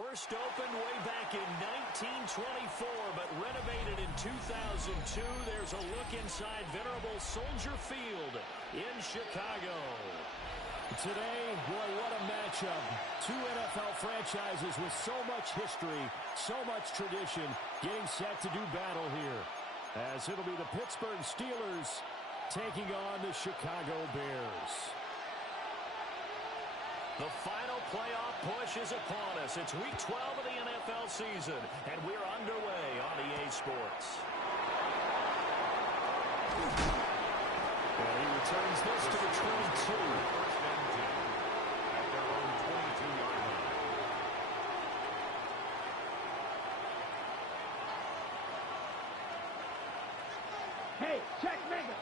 First opened way back in 1924, but renovated in 2002. There's a look inside venerable Soldier Field in Chicago. Today, boy, what a matchup. Two NFL franchises with so much history, so much tradition, getting set to do battle here. As it'll be the Pittsburgh Steelers taking on the Chicago Bears. The final playoff push is upon us. It's week 12 of the NFL season, and we're underway on EA Sports. And he returns this to the 22. Hey, check mega.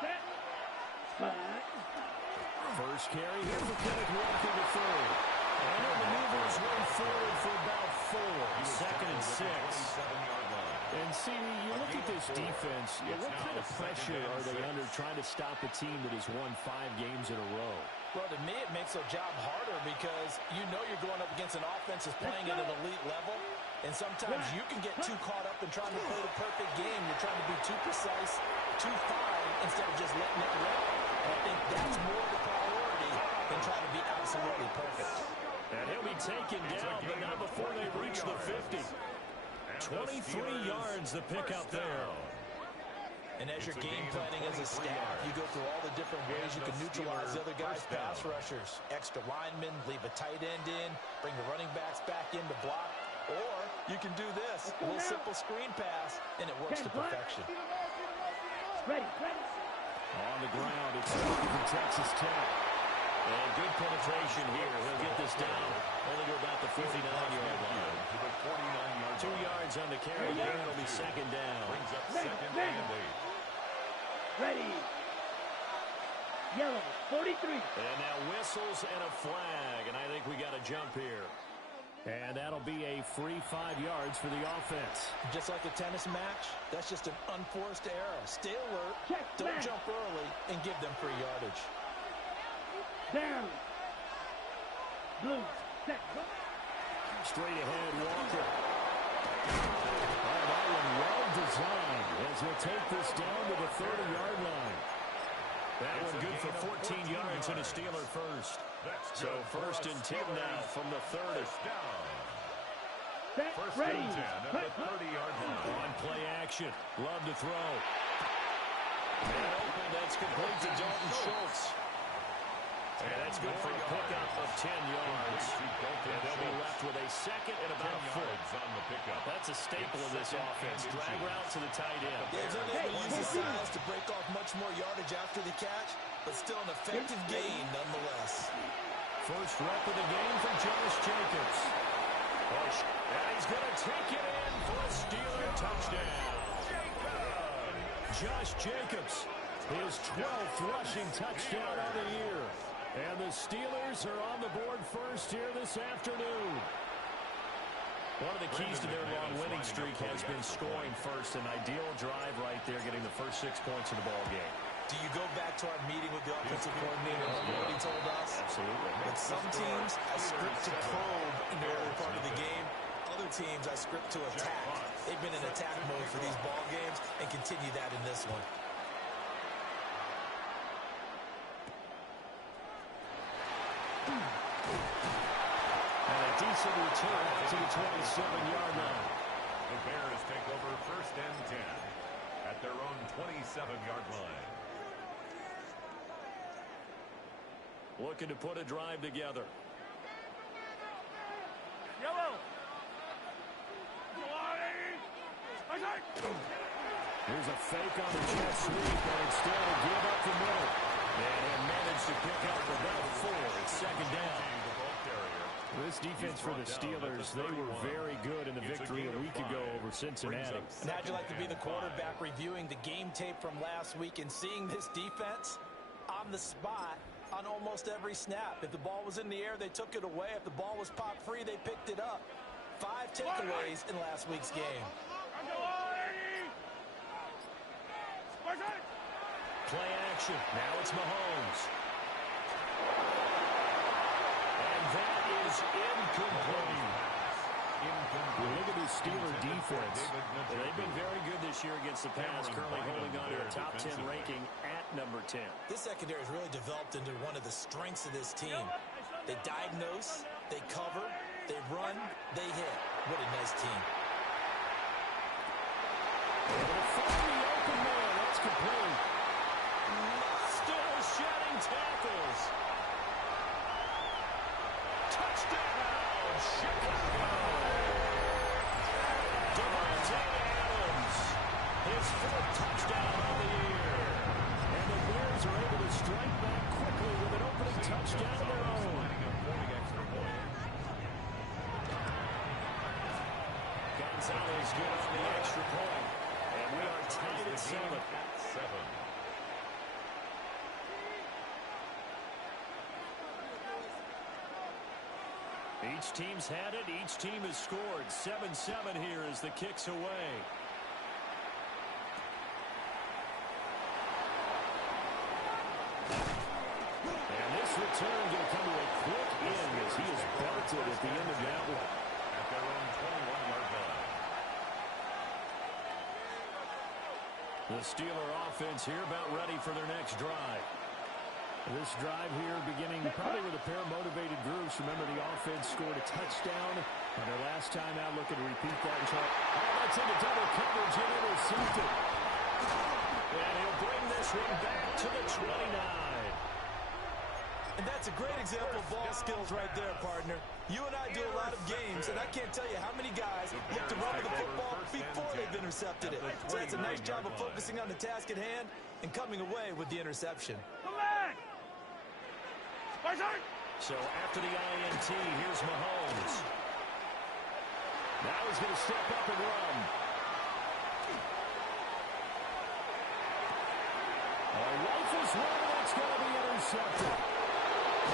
Set. Spot. First carry here for Kenneth Walker to third. And he maneuvers way forward for about 4. Second and 6. And CD, you look at this defense, what kind of pressure are they under trying to stop a team that has won 5 games in a row? Well, to me, it makes their job harder because you know you're going up against an offense that's playing at an elite level. And sometimes you can get too caught up in trying to play the perfect game. You're trying to be too precise, too fine, instead of just letting it rip. And I think that's more the priority than trying to be absolutely perfect. And he'll be taken down, but not before they reach the 50. 23 yards the pickup there. And as you're game planning as a staff, you go through all the different ways you can neutralize the other guys' pass rushers. Extra linemen, leave a tight end in, bring the running backs back in to block. Or you can do this, a little simple screen pass, and it works to perfection. Ready. On the ground, it's from Texas Tech. And good penetration here. He'll get this down only to about the 49-yard line. 2 yards on the carry there. It'll be second down. Brings up second and 8. Ready. Yellow, 43. And now whistles and a flag. And I think we got a jump here. And that'll be a free 5 yards for the offense. Just like a tennis match, that's just an unforced error. Stay alert, don't back. jump early, and give them free yardage. Down. Blue, set. Straight ahead, Walker. Oh, that one well designed as he'll take this down to the 30-yard line. That one good for 14 yards and a Steeler first. So first and 10 now from the 30. First Ready. and 10 at the 30-yard line. On play action. Love to throw. And open. That's complete to Dalton Schultz. And that's good for a pickup of 10 yards. And they'll be left with a second and about a foot. On the pickup. That's a staple of this offense. Drag route to the tight end. He's unable to use his size to break off much more yardage after the catch, but still an effective gain nonetheless. First rep of the game for Josh Jacobs. And he's going to take it in for a Steeler touchdown. Josh Jacobs, his 12th rushing touchdown of the year. And the Steelers are on the board first here this afternoon. One of the keys to their long winning streak has been scoring first. An ideal drive right there, getting the first 6 points of the ball game. Do you go back to our meeting with the offensive coordinator and what he told us? Absolutely. But some teams I script to probe in the early part of the game. Other teams I script to attack. They've been in attack mode for these ball games and continue that in this one. And a decent return to the 27-yard line. The Bears take over first and 10 at their own 27-yard line. Looking to put a drive together. Yellow. Here's a fake on the jet sweep, and instead of give up the middle. And he managed to pick up about 4. It's second down. This defense for the Steelers, they were very good in the victory a week ago over Cincinnati. And how'd you like to be the quarterback reviewing the game tape from last week and seeing this defense on the spot on almost every snap? If the ball was in the air, they took it away. If the ball was pop free, they picked it up. 5 takeaways in last week's game. Play action. Now it's Mahomes. is incomplete. Look at the Steeler defense. They've been very good this year against the pass, currently holding on to a top 10 ranking at number 10. This secondary has really developed into one of the strengths of this team. They diagnose, they cover, they run, they hit. What a nice team. They'll find the open man. That's complete. Still shedding tackles. Touchdown, Chicago. Devontae Adams, his fourth touchdown of the year. And the Bears are able to strike back quickly with an opening touchdown of their own. Gonzalez good on the extra point. And we are tied at 7. Each team's had it. Each team has scored. 7-7 here as the kick's away. And this return going to come to a quick end as he is belted at the end of that one. At their own 21-yard line. The Steeler offense here about ready for their next drive. This drive here beginning probably with a pair of motivated groups. Remember, the offense scored a touchdown on their last time out. Looking to repeat that. That's into double coverage and intercepted. And he'll bring this one back to the 29. And that's a great example of ball skills right there, partner. You and I do a lot of games, and I can't tell you how many guys look to run with the football before they've intercepted it. So that's a nice job of focusing on the task at hand and coming away with the interception. So after the INT, here's Mahomes. Now he's going to step up and run. Rifles one, that's going to be intercepted.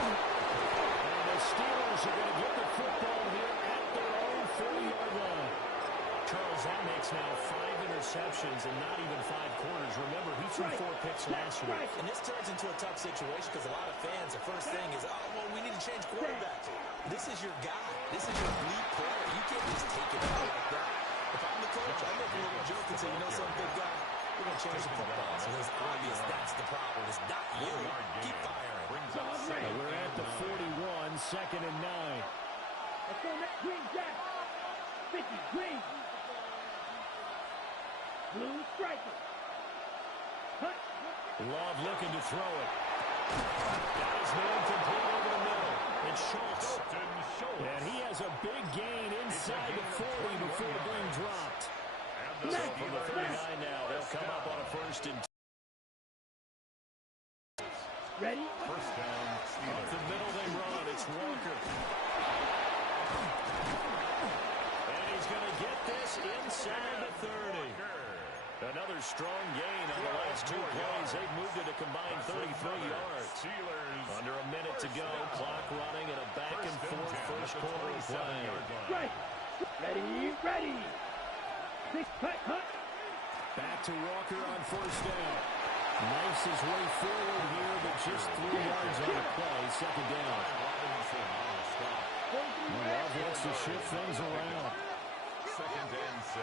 And the Steelers are going to get the football here at their own 40-yard line. Charles, that makes now 5 interceptions in not even 5 quarters. Remember, he threw 4 picks last week. And this turns into a tough situation because a lot of fans, the first thing is, oh, well, we need to change quarterbacks. This is your guy. This is your lead player. You can't just take it out like that. If I'm the coach, I make a little joke and say, you know something, big guy? We're going to change the football. So it's obvious that's the problem. It's not you. Keep firing. We're at the 41, 2nd and 9. Let's go next. Green, Jack. 50, green. Blue striker. Hunt. Love looking to throw it. That is man complete over the middle. It's Schultz. And he has a big gain inside the 40 before being dropped. So from the 39 now, they'll come up on a 1st and 2. Ready? First down, Steelers. Up the middle they run. It's Walker. And he's going to get this inside the 30. Another strong gain on the last 2 plays. They've moved it a combined 33 yards. Under a minute to go. Clock running and a back-and-forth first quarter of play. Right. Ready, ready. Big cut, cut. Back to Walker on 1st down. Knifes his way forward here, but just 3 yards on the play. 2nd down. Love wants to shift things around. 2nd and 6.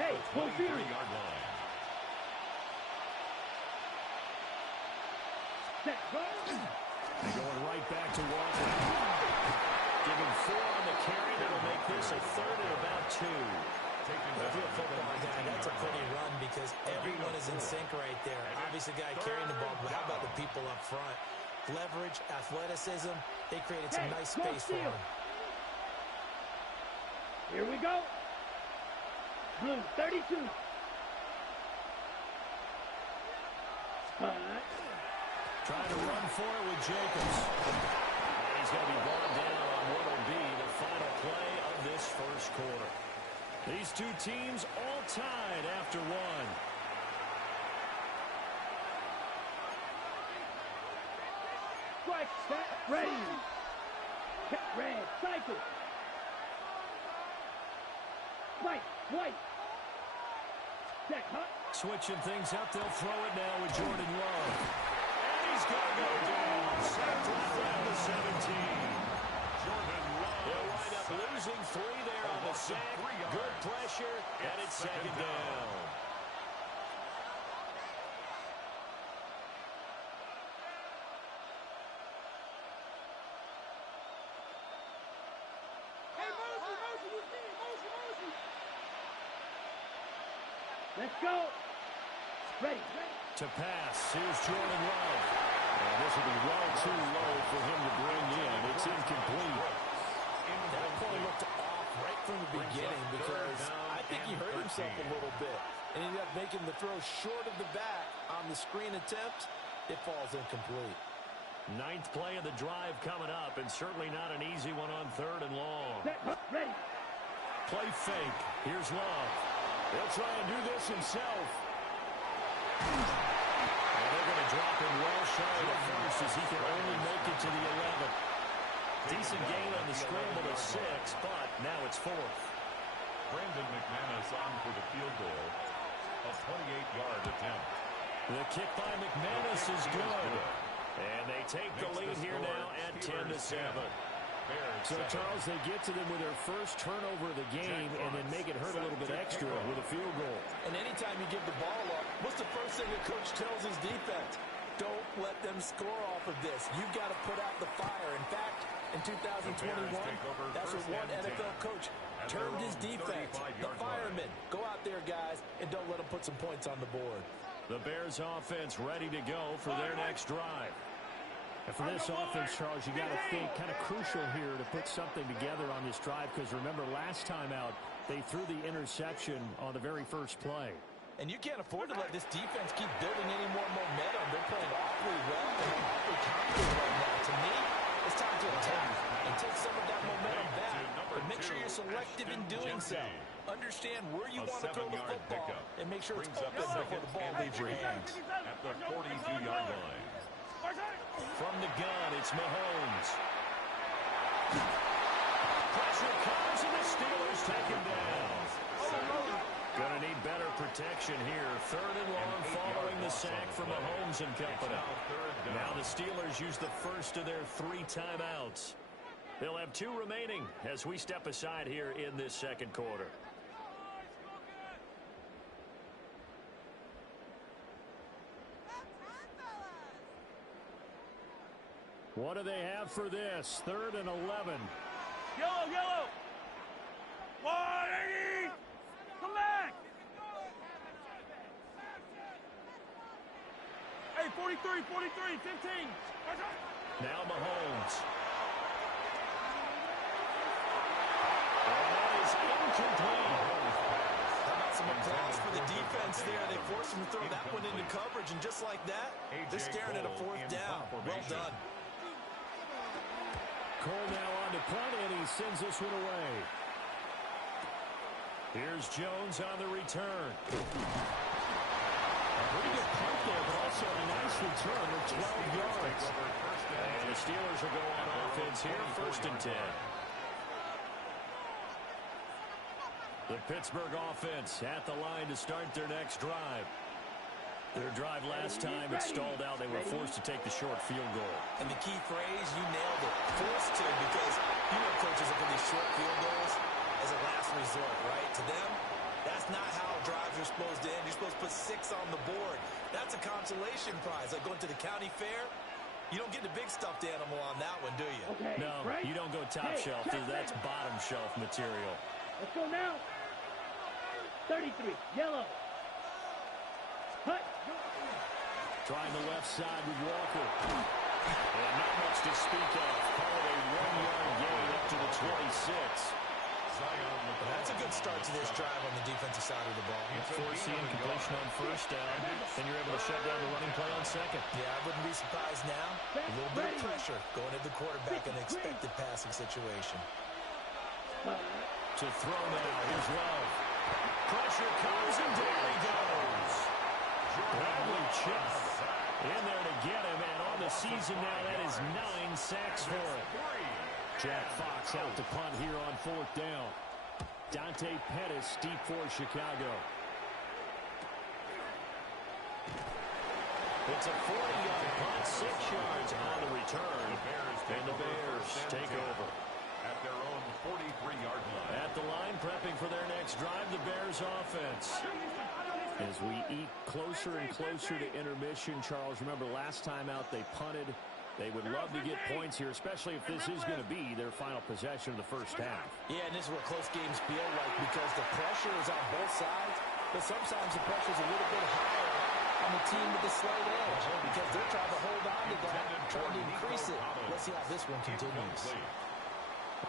Hey, full field. 23-yard line. Set, go. They're going right back to Walker. Giving 4 on the carry. That'll make this a 3rd and about 2. If you're a football guy, that's a pretty run because everyone is in sync right there. Obviously, the guy carrying the ball, but how about the people up front? Leverage, athleticism, they created some nice space for him. Here we go. Blue, 32. Trying to run for it with Jacobs. And he's going to be brought down on what will be the final play of this first quarter. These 2 teams all tied after 1. Strike, set, ready. Red, cycle. White. Set, hut. Switching things up, they'll throw it now with Jordan Love. And he's going to go down. Sacked right around the 17. Jordan wind up losing 3 there on the sack. Good pressure, and it's second down. Let's go. Ready. To pass, here's Jordan Love. And this will be well too low for him to bring in. It's incomplete. That play looked off right from the beginning because I think he hurt himself a little bit. And he ended up making the throw short of the back on the screen attempt. It falls incomplete. 9th play of the drive coming up, and certainly not an easy one on 3rd and long. Ready. Play fake. Here's Love. He'll try and do this himself. And they're going to drop him well shy of the first as he can only make it to the 11. Decent gain on the scramble to 6, but now it's 4th. Brandon McManus on for the field goal. A 28-yard attempt. The kick by McManus is good. And they take the lead here now at 10-7. So, Charles, they get to them with their first turnover of the game and then make it hurt a little bit extra with a field goal. And anytime you give the ball up, what's the first thing a coach tells his defense? Don't let them score off of this. You've got to put out the fire. In fact, in 2021, that's what one NFL coach termed his defense, the firemen. Go out there, guys, and don't let them put some points on the board. The Bears offense ready to go for their next drive. And for this offense, Charles, you got to think kind of crucial here to put something together on this drive because remember last time out, they threw the interception on the very first play. And you can't afford to let this defense keep building any more momentum. They're playing awfully well and awfully confident right now. To me, it's time to attack and take some of that momentum back. But make sure you're selective in doing so. Understand where you want to throw the football and make sure it's open before the ball leaves your hands. At the 42-yard line. From the gun, it's Mahomes. Pressure comes, and the Steelers take him down. Going to need better protection here. 3rd and long following the sack from Mahomes and company. Now the Steelers use the first of their 3 timeouts. They'll have 2 remaining as we step aside here in this second quarter. What do they have for this? 3rd and 11. Yellow. 180. Come back. Hey, 43, 15. Now Mahomes. And that is incomplete. How about some applause for the defense there? They forced him to throw that one into coverage, and just like that, they're staring at a 4th down. Well done. Cole now on to punt, and he sends this one away. Here's Jones on the return. A pretty good punt there, but also a nice return of 12 yards. And the Steelers will go on offense here, 1st and 10. The Pittsburgh offense at the line to start their next drive. Their drive last time, it stalled out. They were forced to take the short field goal. And the key phrase, you nailed it. Forced to, because you know coaches look at these short field goals as a last resort, right? To them, that's not how drives are supposed to end. You're supposed to put 6 on the board. That's a consolation prize. Like going to the county fair, you don't get the big stuffed animal on that one, do you? Okay, no, you don't go top shelf. That's bottom shelf material. Let's go now. 33, yellow. Hut. Trying the left side with Walker. And not much to speak of. Call it a 1-yard gain up to the 26. That's a good start to this drive on the defensive side of the ball. Forcing completion on 1st down. Then you're able to shut down the running play on 2nd. Yeah, I wouldn't be surprised now. A little bit of pressure going at the quarterback in an expected passing situation. To throw now. Here's Love. Pressure comes, and there he goes. Bradley Chubb in there to get him, and on the season now, that is 9 sacks for him. Jack Fox out to punt here on 4th down. Dante Pettis deep for Chicago. It's a 40-yard punt, 6 yards on the return, and the Bears take over. At their own 43-yard line. At the line, prepping for their next drive, the Bears offense. As we eke closer and closer to intermission, Charles, remember last time out they punted. They would love to get points here, especially if this is going to be their final possession of the first half. Yeah, and this is what close games feel like because the pressure is on both sides, but sometimes the pressure is a little bit higher on the team with the slight edge because they're trying to hold on to that, trying to increase it. Let's see how this one continues.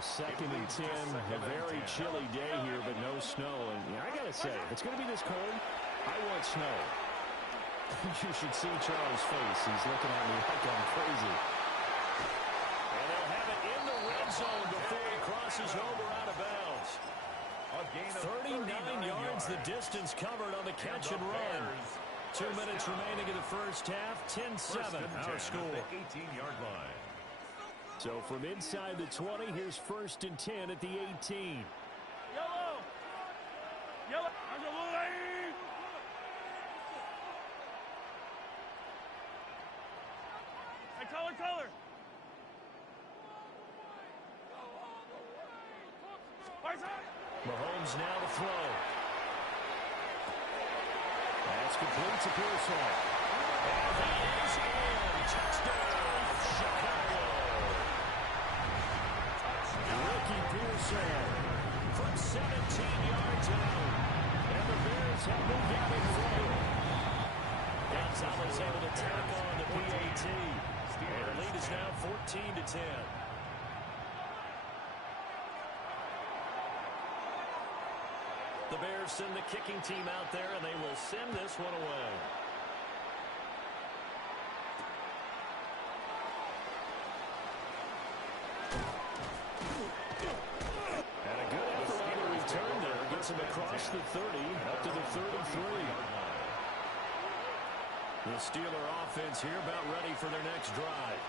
Second and 10, a very chilly day here, but no snow. And yeah, I got to say, if it's going to be this cold, I want snow. You should see Charles' face. He's looking at me like I'm crazy. And they'll have it in the red zone before he crosses over out of bounds. 39 yards, the distance covered on the catch and run. 2 minutes remaining in the first half, 10-7 our score. 18-yard line. So from inside the 20, here's 1st and 10 at the 18. Yellow! Yellow! Hey, color! Mahomes now to throw. That's complete to Pearson. And he is in. Touchdown, Chicago. Ricky Pearson from 17 yards out. And the Bears have moved out in front. Gonzalez able to tack on the PAT. And the lead is now 14-10. The Bears send the kicking team out there, and they will send this one away. And a good effort on the return there. Gets him across the 30, up to the 33. The Steeler offense here about ready for their next drive.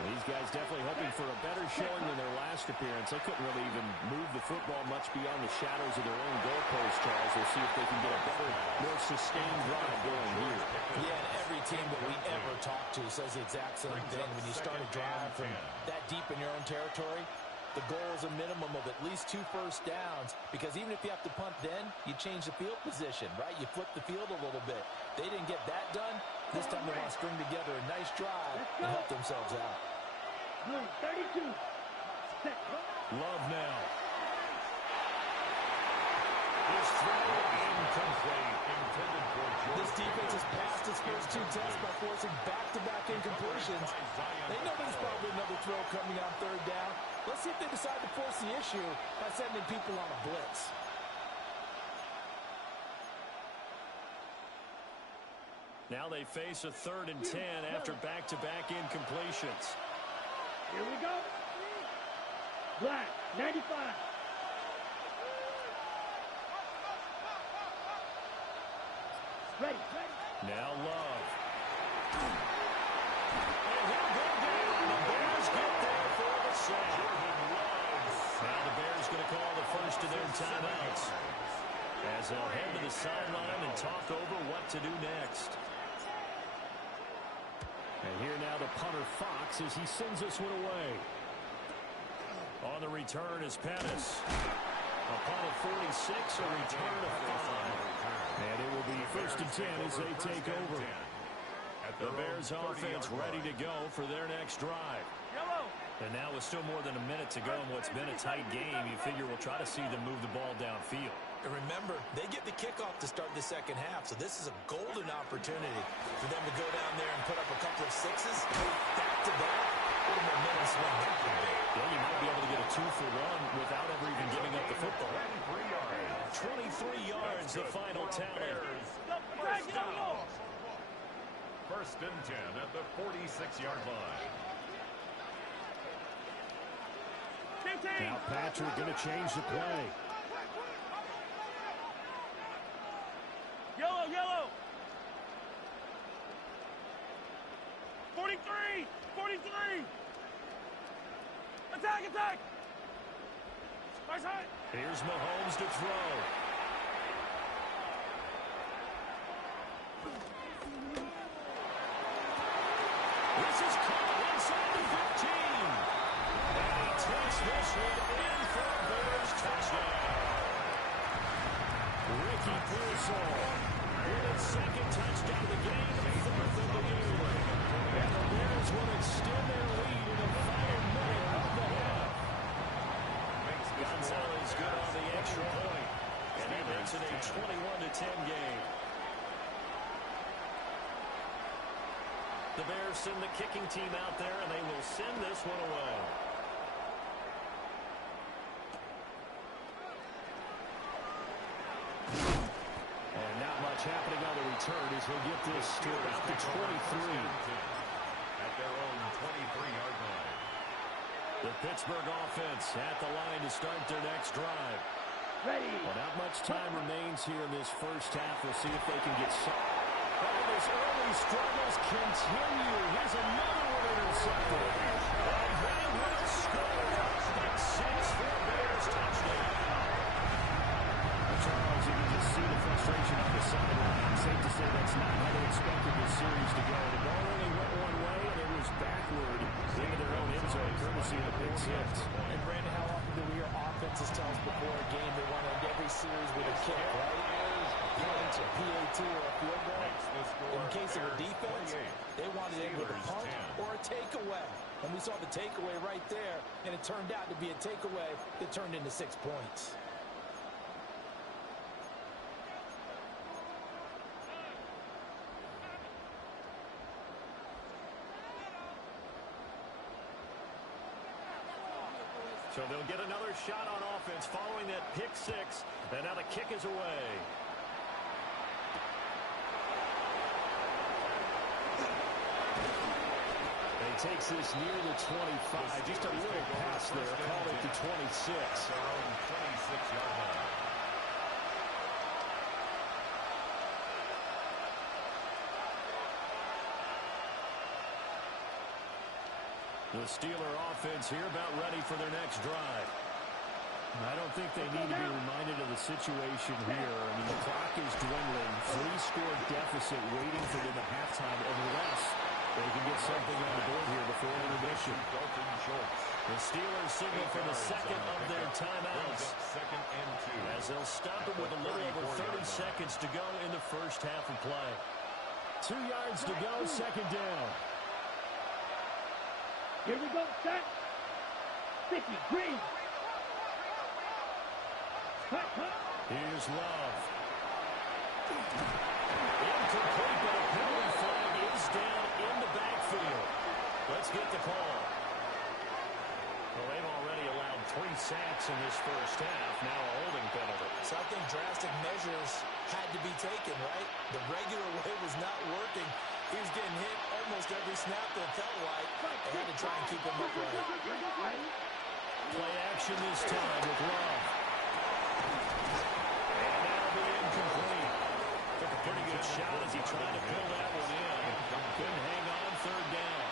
These guys definitely hoping for a better showing than their last appearance. They couldn't really even move the football much beyond the shadows of their own goalpost, Charles. We'll see if they can get a better, more sustained drive going here. Yeah, and every team that we ever talk to says the exact same thing. When you start a drive from that deep in your own territory, the goal is a minimum of at least 2 first downs, because even if you have to punt then, you change the field position, right? You flip the field a little bit. They didn't get that done. This time they want to string together a nice drive and help themselves out. 32. Love now. His throw incomplete. Intended for George. This defense has passed its first 2 tests by forcing back-to-back incompletions. They know there's probably another throw coming on 3rd down. Let's see if they decide to force the issue by sending people on a blitz. Now they face a 3rd and 10 after back-to-back incompletions. Here we go. Black, 95. Ready. Now Love. And he'll go down. The Bears get there for the sack. Now the Bears going to call the first of their timeouts, as they'll head to the sideline and talk over what to do next. And here now the punter Fox as he sends this one away. On the return is Pettis. A punt of 46, a return of 5. And it will be 1st and 10 as they take over. The Bears offense ready to go for their next drive. And now with still more than a minute to go in what's been a tight game, you figure we'll try to see them move the ball downfield. And remember, they get the kickoff to start the second half, so this is a golden opportunity for them to go down there and put up a couple of 6s, back-to-back. What a momentum swing that could be. Yeah, you might be able to get a 2-for-1 without ever even giving up the football. 23 yards, the final tally. First and 10 at the 46-yard line. Now Patrick going to change the play. Yellow. 43. Attack. Here's Mahomes to throw. This is caught inside the 15. And he takes this one Ricky Pearsall with his second touchdown of the game, fourth of the year. And the Bears will extend their lead in the final minute of the half. Gonzalez good on the extra point, and that makes it a 21-10 game. The Bears send the kicking team out there, and they will send this one away. And not much happening on the return as he'll get this to about the 23. At their own 23-yard line. The Pittsburgh offense at the line to start their next drive. Ready. Well, not much time remains here in this first half. We'll see if they can get some. Oh, his early struggles continue. Here's another one intercepted. And they will score. Pick six for a Bears touchdown. Charles, you can just see the frustration on the sideline. Safe to say that's not how they expected this series to go. The ball only went one way, and it was backward into their own end zone, courtesy of the pick six. And Brandon, how often do we hear offenses tell us before a game they want to end every series with a kick, right? A punt, a PAT, or a field goal. In case of a defense, they wanted it with a punt or a takeaway. And we saw the takeaway right there, and it turned out to be a takeaway that turned into 6 points. So they'll get another shot on offense following that pick six, and now the kick is away. Takes this near the 25. Just a little pass there. Called it the 26. Their own 26-yard line. The Steeler offense here about ready for their next drive. I don't think they need to be reminded of the situation here. I mean, the clock is dwindling. 3-score deficit waiting for them at halftime unless they can get something on the board here before intermission. The Steelers signal for the second of their timeouts. Second and 2. As they'll stop it with a little over 30 seconds to go in the first half of play. 2 yards to go, second down. Here we go, set. 50, green. Cut, cut. Here's Love. Incomplete, but a penalty flag is down in the backfield. Let's get the call. Well, they've already allowed 3 sacks in this first half. Now a holding penalty. So I think drastic measures had to be taken, right? The regular way was not working. He was getting hit almost every snap that felt like. They had to try and keep him upright. Play action this time with Love. And that'll be incomplete. Took a pretty good shot as he tried to pull that one in. Couldn't hang on, third down.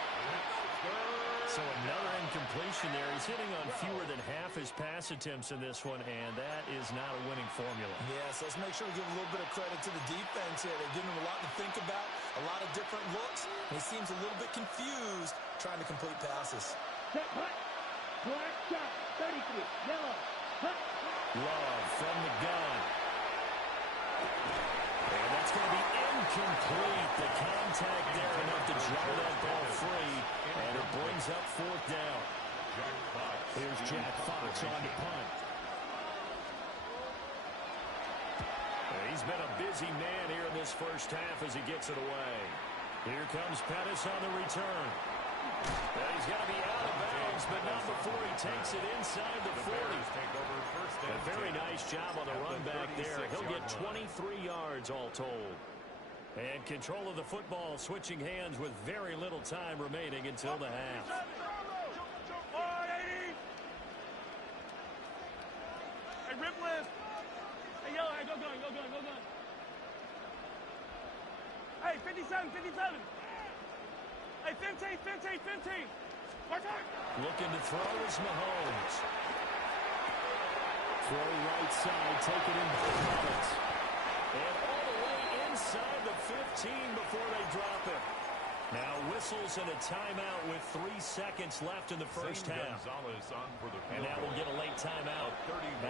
So another incompletion there. He's hitting on fewer than half his pass attempts in this one, and that is not a winning formula. Yes, let's make sure we give a little bit of credit to the defense here. They're giving him a lot to think about, a lot of different looks, and he seems a little bit confused trying to complete passes. Set, cut. Black shot, 33, yellow. Cut. Love from the gun. And that's going to be incomplete. The contact there enough to jar that ball free, and it brings up fourth down. Here's Jack Fox on the punt. He's been a busy man here in this first half as he gets it away. Here comes Pettis on the return. He's got to be out of bounds, but not before he takes it inside the 40. A very nice job on the run back there. He'll get 23 yards all told. And control of the football switching hands with very little time remaining until the half. Hey, rip lift. Hey, yo, hey, go gun. Hey, 57. Hey, 15. Looking to throw is Mahomes. Throw right side, take it in by Roberts. And all the way inside the 15 before they drop it. Now whistles and a timeout with 3 seconds left in the first half. And now we'll get a late timeout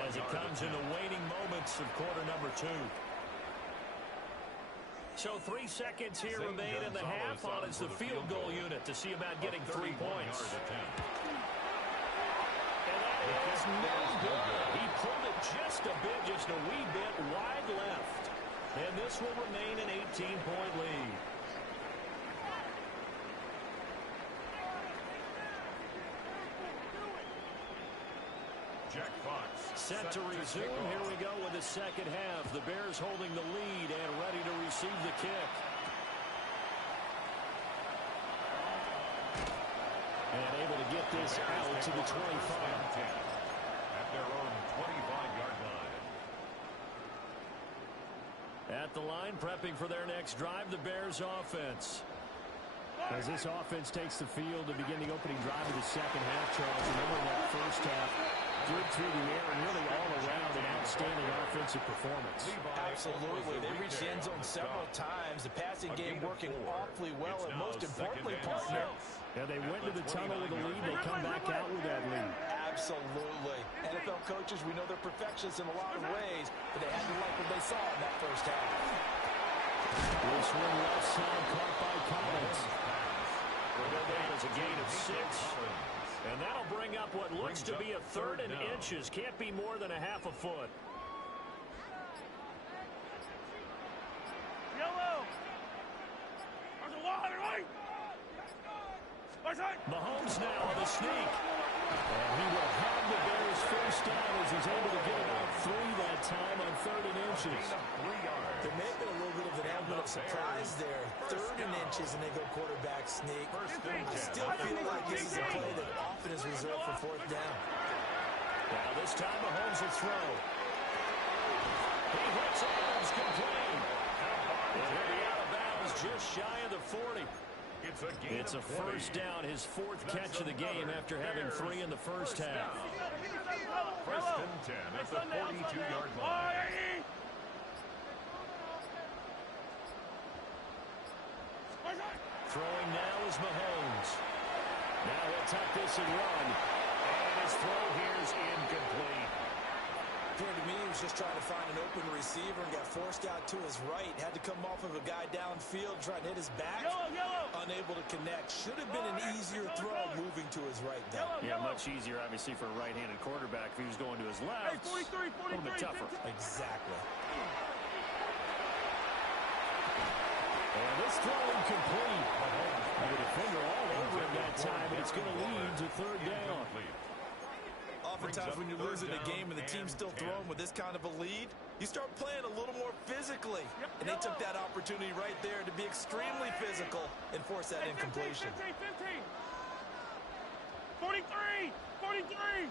as it comes in the waning moments of quarter number 2. So 3 seconds here remain in the half on as the field goal unit to see about getting 3 points. And that is no good. He pulled it just a bit, just a wee bit wide left. And this will remain an 18-point lead. Jack Fox Set to resume. Here we go with the second half. The Bears holding the lead and ready to receive the kick. And able to get this out to the 25. At their own 25-yard line. At the line, prepping for their next drive, the Bears offense. As this offense takes the field to begin the opening drive of the second half, Charles, remember that first half, good through the air and really all around an outstanding offensive performance. Absolutely. They reached the end zone several times. The passing game working awfully well, and most importantly, partner. Yeah, they went to the tunnel with a lead. They come back out with that lead. Absolutely. NFL coaches, we know they're perfectionists in a lot of ways, but they had to like what they saw in that first half. This one left side caught by Collins. We'll go down as a gain of 6. And that'll bring up what looks to be a 3rd and inches. Can't be more than a half a foot. Yellow. There's a wall on the right. Mahomes now on the sneak. And he will have the Bears first down as he's able to get about 3 that time on 3rd and inches. There may have been a little bit of an element of surprise there. 3rd and inches, and they go quarterback sneak. I still feel like this is a play that often is reserved for 4th down. Now this time Mahomes will throw. He hits Adams complete. And he'll be out of bounds just shy of the 40. It's a first down, his 4th catch of the game after having 3 in the first half. First and 10 at the 42-yard line. Throwing now is Mahomes. Now he'll tuck this and run. And his throw here is incomplete. To me, he was just trying to find an open receiver and got forced out to his right. Had to come off of a guy downfield, trying to hit his back. Unable to connect. Should have been an easier throw moving to his right there. Yeah, much easier, obviously, for a right-handed quarterback. If he was going to his left, a little bit tougher. Exactly. And this throw incomplete. The defender all over him that time, but it's going to lead to 3rd down. Oftentimes when you're losing a game and the team's still throwing with this kind of a lead, you start playing a little more physically. And they took that opportunity right there to be extremely physical and force that incompletion. 43! 43!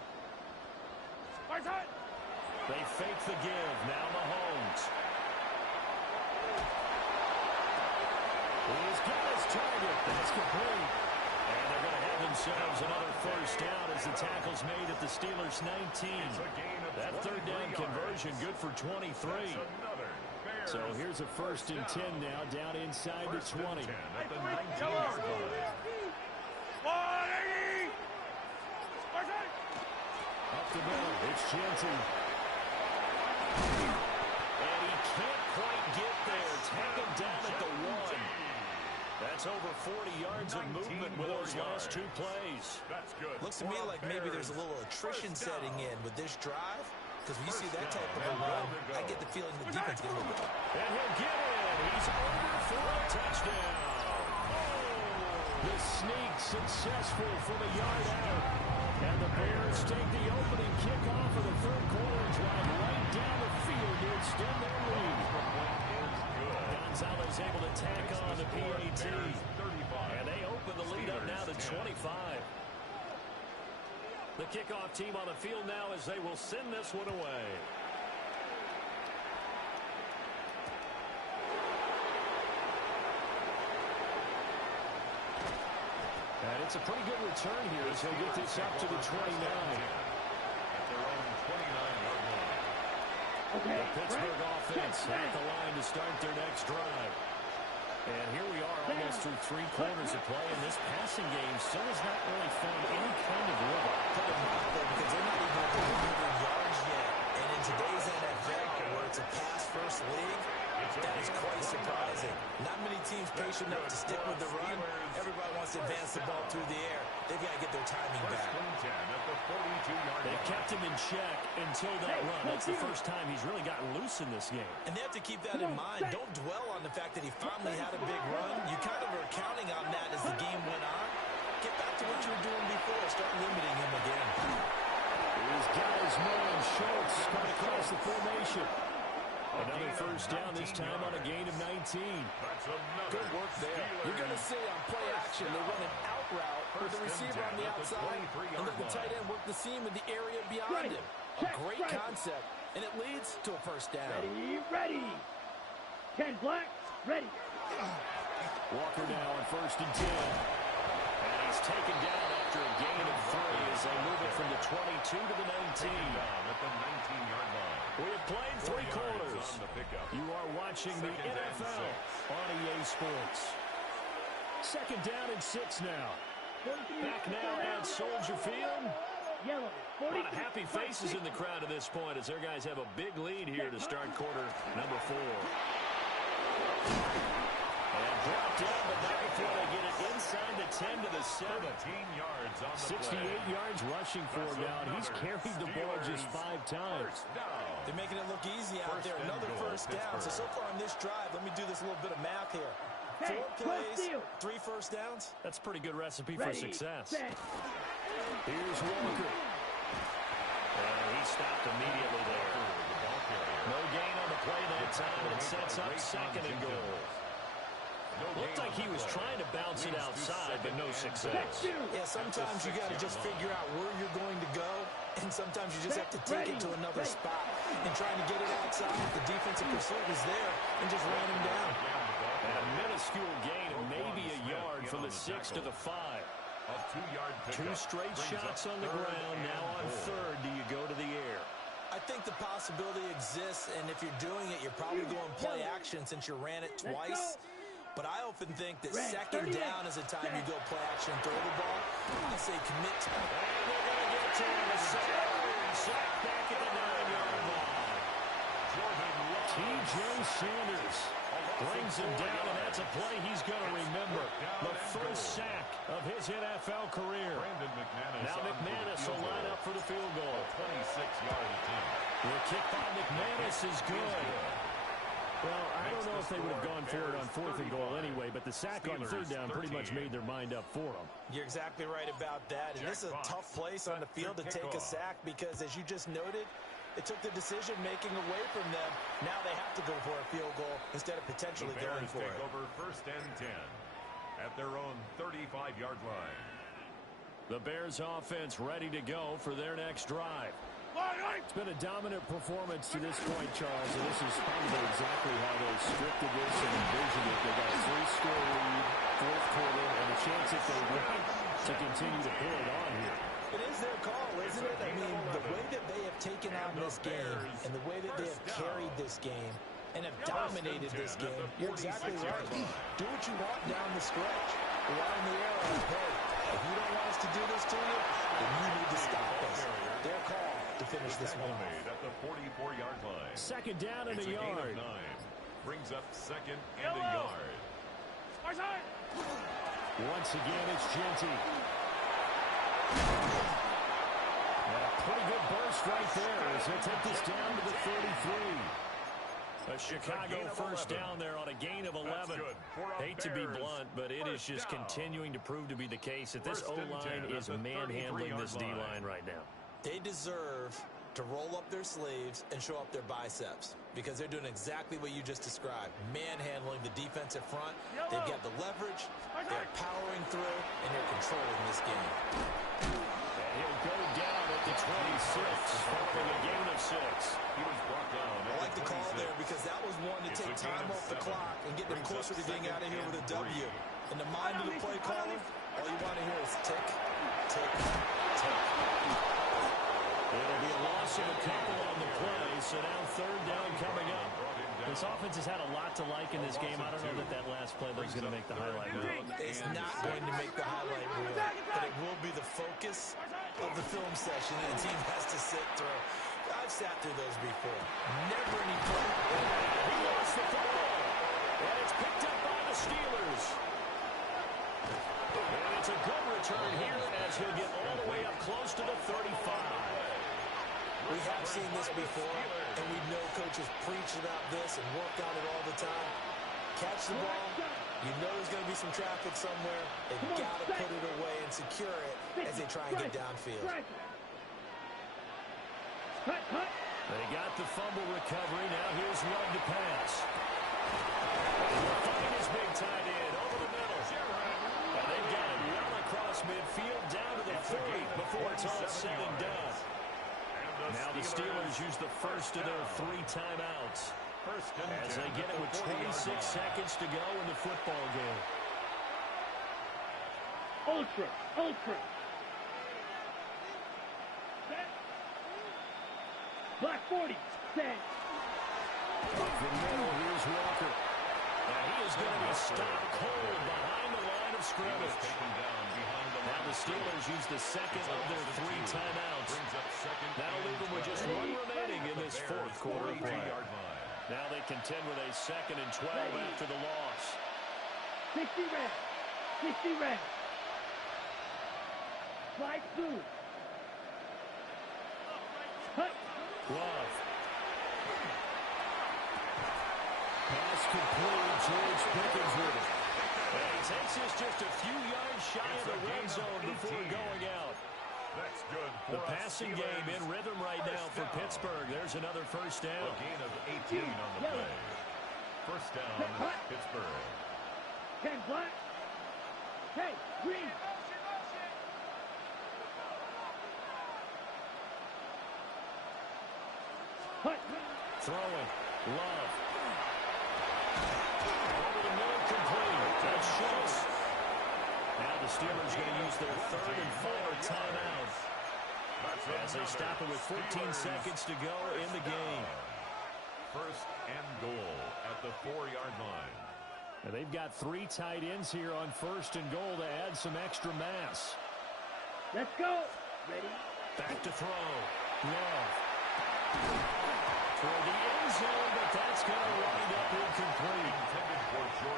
They fake the give. Now Mahomes. He's got his target. That's complete. And they're going to have themselves another first down as the tackle's made at the Steelers' 19. That 3rd down conversion good for 23. So here's a 1st and 10 now down inside the 20. At the 19-yard line. Up the middle, it's Chancy. And he can't quite get there. Tackled down at the 1. That's over 40 yards of movement with those last 2 plays. That's good. Looks to me like maybe there's a little attrition setting in with this drive. Because when you see that type of a run, I get the feeling the defense gets a little bit. And he'll get in. He's over for a touchdown. The sneak successful from a yard out. And the Bears take the opening kickoff of the 3rd quarter and drive right down the field to extend their lead. Gonzalez able to tack on the PAT. And they open the lead up now to 25. The kickoff team on the field now as they will send this one away. And it's a pretty good return here as he'll get this up to the 29. At their own 29-yard line. The Pittsburgh offense at the line to start their next drive. And here we are almost through 3 quarters of play, and this passing game still has not really found any kind of rhythm. Because they're not even over 100 yards yet. And in today's NFL, where is quite surprising. Not many teams patient enough to stick with the run. Everybody wants to advance the ball through the air. They've got to get their timing back. They kept him in check until that run. That's the first time he's really gotten loose in this game. And they have to keep that in mind. Don't dwell on the fact that he finally had a big run. You kind of are counting on that as the game went on. Get back to what you were doing before. Start limiting him again. Here's guys Moore and Schultz coming across the formation. Another first down, this time on a gain of 19. Good work there. You're going to see on play action, they run an out route with the receiver on the outside, and let the tight end work the seam in the area beyond him. A great concept, and it leads to a first down. Ready. 10 black, ready. Walker now on 1st and 10. And he's taken down after a gain of 3 as they move it from the 22 to the 19. At the 19-yard line. We have played 3 quarters. You are watching the NFL on EA Sports. 2nd down and 6 now. Back now at Soldier Field. Yellow. A lot of happy faces in the crowd at this point as their guys have a big lead here to start quarter number 4. And brought down, but not before they get it inside the 10 to the 7. 17 yards on the 68 play. yards rushing for him now, and he's carried the ball just 5 times. They're making it look easy out there. Another first down. So far on this drive, let me do this little bit of math here. 4 plays, 3 first downs. That's a pretty good recipe for success. Set. Here's Walker. And he stopped immediately there. No gain on the play that time, and it sets up 2nd and goal. Looked like he was trying to bounce it outside, but no success. Yeah, sometimes you got to just figure out where you're going to go, and sometimes you just have to take it to another spot. And trying to get it outside, the defensive pursuit was there and just ran him down. And a minuscule gain of maybe a yard from the 6 to the 5. 2 straight shots on the ground. Now on 3rd, do you go to the air? I think the possibility exists, and if you're doing it, you're probably going play action since you ran it twice. But I often think that 2nd down is a time you go play action and throw the ball. I say commit to it. And they're going to get to the sack back at the 9-yard line. T.J. Sanders brings him down, and that's a play he's going to remember. The first sack of his NFL career. Now McManus will line up for the field goal. 26-yard attempt. The kick by McManus is good. Well, I don't know if they would have gone for it on 4th and goal anyway, but the sack on 3rd down pretty much made their mind up for them. You're exactly right about that. And this is a tough place on the field to take a sack because, as you just noted, it took the decision-making away from them. Now they have to go for a field goal instead of potentially going for it. Over 1st and 10 at their own 35-yard line. The Bears offense ready to go for their next drive. It's been a dominant performance to this point, Charles, and this is probably exactly how they scripted this and envisioned it. They got a 3-score lead, 4th quarter, and a chance if they want to continue to pull it on here. It is their call, isn't it? I mean, the way that they have taken on this game and the way that they have carried this game and have dominated this game, you're exactly right. Do what you want down the stretch. We're out in the air like, hey, if you don't want us to do this to you, then you need to stop us. Their call to finish this one off. At the 44-yard line. 2nd down and a yard. 9. Brings up 2nd and a yard. Once again, it's Genty. And a pretty good burst right there as he'll take this down to the 33. A Chicago first down there on a gain of 11. Hate to be blunt, but it is just continuing to prove to be the case that this O-line is manhandling this D-line right now. They deserve to roll up their sleeves and show up their biceps because they're doing exactly what you just described, manhandling the defensive front. They've got the leverage, they're powering through, and they're controlling this game. And he'll go down at the 26, following a gain of 6. He was brought down. I like the call there because that was one to take time off the clock and get them closer to getting out of here with a W. In the mind of the play caller, all you want to hear is tick, tick, tick. It'll be a loss of a couple on the play, so now 3rd down coming up. This offense has had a lot to like in this game. I don't know that last play is going to make the highlight reel. It's not going to make the highlight reel, but it will be the focus of the film session that the team has to sit through. I've sat through those before. Never any play. He lost the football. just preach about this and work on it all the time. Catch the ball. You know there's going to be some traffic somewhere. They've got to put it away and secure it as they try and get downfield. They got the fumble recovery. Now here's Love to pass. He'll find his big tight end over the middle. And they've got it well across midfield down to the 30 before it's all said and done. Now the Steelers use the first of their 3 timeouts as they get it with 26 seconds to go in the football game. Ultra. Black 40. Set. Up the middle, here's Walker. Now he is going to be stopped cold behind the line of scrimmage. Now the Steelers use the second of their 3 timeouts. That'll leave them with just 1 remaining in this fourth quarter play. Now they contend with a 2nd and 12 after the loss. 60 red. Slide through. Hut. Love. Pass complete. George Pickens with it. And he takes this just a few yards shy of the red zone before going out. That's good. The passing game in rhythm right now for Pittsburgh. There's another first down. A gain of 18 on the play. First down, Pittsburgh. 10 black. Hey, green. Hut. Throwing. Love. Over the middle, complete. That's Schultz. Now the Steelers going to use their 3rd and 4 timeout as they stop it with 14 seconds to go in the game. First and goal at the 4-yard line. And they've got 3 tight ends here on 1st and goal to add some extra mass. Let's go. Ready. Back to throw. Love. For the end zone, but that's going to wind up incomplete.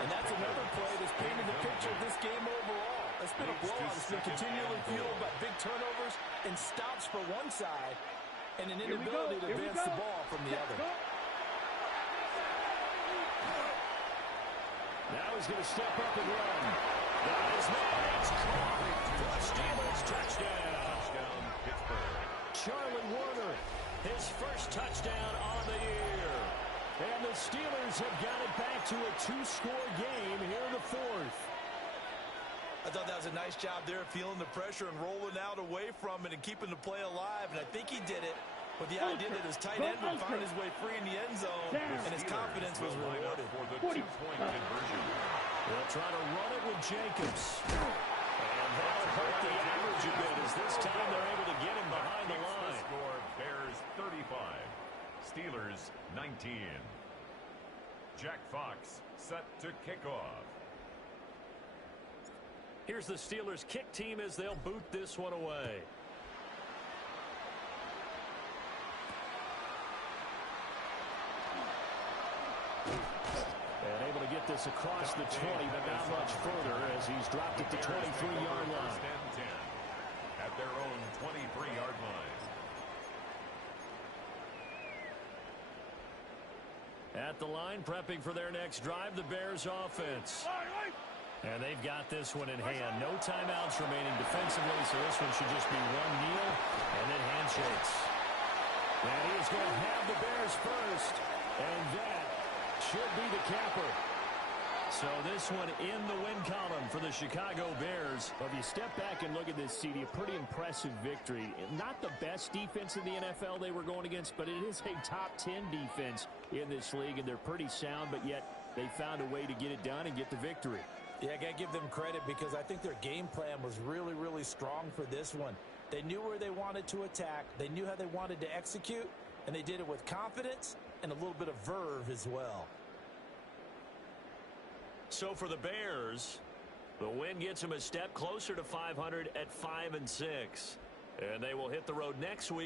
And that's another play that's painted the picture of this game overall. It's been a blowout. It's been continually fueled by big turnovers and stops for one side and an inability to advance the ball from the other. Now he's going to step up and run. That is not. It's caught for a Steelers touchdown. Touchdown, Pittsburgh. Charlie Warner, his first touchdown on the year. And the Steelers have got it back to a 2-score game here in the 4th. I thought that was a nice job there, feeling the pressure and rolling out away from it and keeping the play alive. And I think he did it with the idea that his tight end would find his way free in the end zone, and his confidence was rewarded. For the 2-point conversion. They'll try to run it with Jacobs. And that'll hurt the average a bit as this time they're able to get him behind the line. Score, Bears 35, Steelers 19. Jack Fox set to kick off. Here's the Steelers kick team as they'll boot this one away. And able to get this across the 20, but not much further as he's dropped at the 23-yard line. First and 10 at their own 23-yard line. At the line, prepping for their next drive, the Bears offense. And they've got this one in hand. No timeouts remaining defensively, so this one should just be one kneel and then handshakes. And he is going to have the Bears first, and that should be the capper. So this one in the win column for the Chicago Bears. Well, if you step back and look at this, CD, a pretty impressive victory. Not the best defense in the NFL they were going against, but it is a top 10 defense in this league, and they're pretty sound, but yet they found a way to get it done and get the victory. Yeah, I got to give them credit because I think their game plan was really, really strong for this one. They knew where they wanted to attack. They knew how they wanted to execute, and they did it with confidence and a little bit of verve as well. So for the Bears, the win gets them a step closer to 500 at 5-6. And they will hit the road next week.